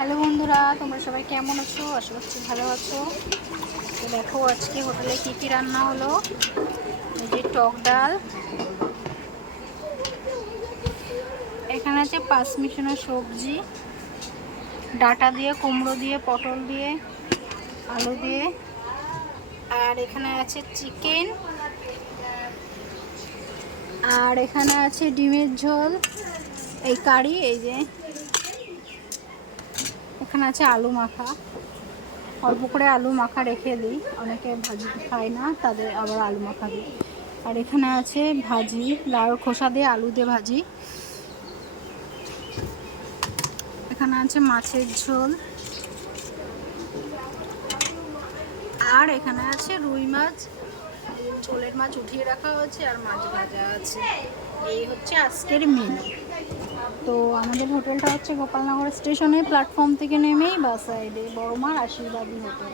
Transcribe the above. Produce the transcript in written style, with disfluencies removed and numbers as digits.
Hello বন্ধুরা, তোমরা সবাই কেমন আছো? আশা করছি ভালো আছো। তো দেখো আজকে হোটেলে কি কি রান্না হলো। এই যে টক ডাল, এখানে আছে পাঁচ মিশানো সবজি, ডাঁটা দিয়ে, কুমড়ো দিয়ে, পটল দিয়ে, আলু দিয়ে, আর এখানে আছে চিকেন, আর এখানে আছে ডিমের ঝোল, এই কারি, এই যে এখানে আছে আলু মাখা। অল্প করে আলু মাখা রেখে দিই, অনেকে ভাজি খায় না, তাদের আবার আলু মাখা দিই। আর এখানে আছে ভাজি, লাউর খোসা দিয়ে আলু দিয়ে ভাজি। এখানে আছে মাছের ঝোল, আর এখানে আছে রুই মাছ, ঝোলের মাছ উঠিয়ে রাখা হয়েছে, আর মাছ ভাজা আছে। এই হচ্ছে আজকের মেনু। তো আমাদের হোটেলটা হচ্ছে গোপালনগর স্টেশনে, প্ল্যাটফর্ম থেকে নেমেই বা সাইডে বড়মার আশীর্বাদী হোটেল।